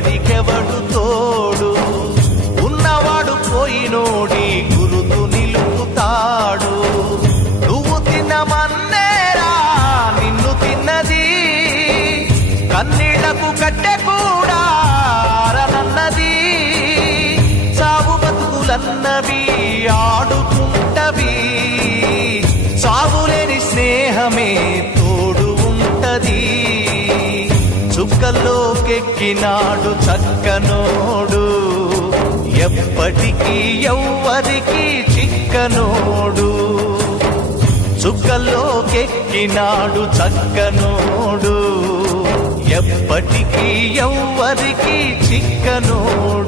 ఎవ్వడికెవడు తోడు, ఉన్నవాడు పోయినోడి గురుతు నిలుపుతాడు. నువ్వు తినమన్నేరా నిన్ను తిన్నది, కన్నీళ్లకు కట్టె కూడా ఆరనన్నది. సాగు బతుకులన్నవి ఆడుకుంటవి, సాగులేని స్నేహమే తోడు ఉంటది. చుక్కల్లోకెక్కినాడు చక్కనోడు, ఎప్పటికీ ఎవ్వరికి చిక్కనోడు. చుక్కల్లోకెక్కినాడు చక్కనోడు, ఎప్పటికీ ఎవ్వరికి చిక్కనోడు.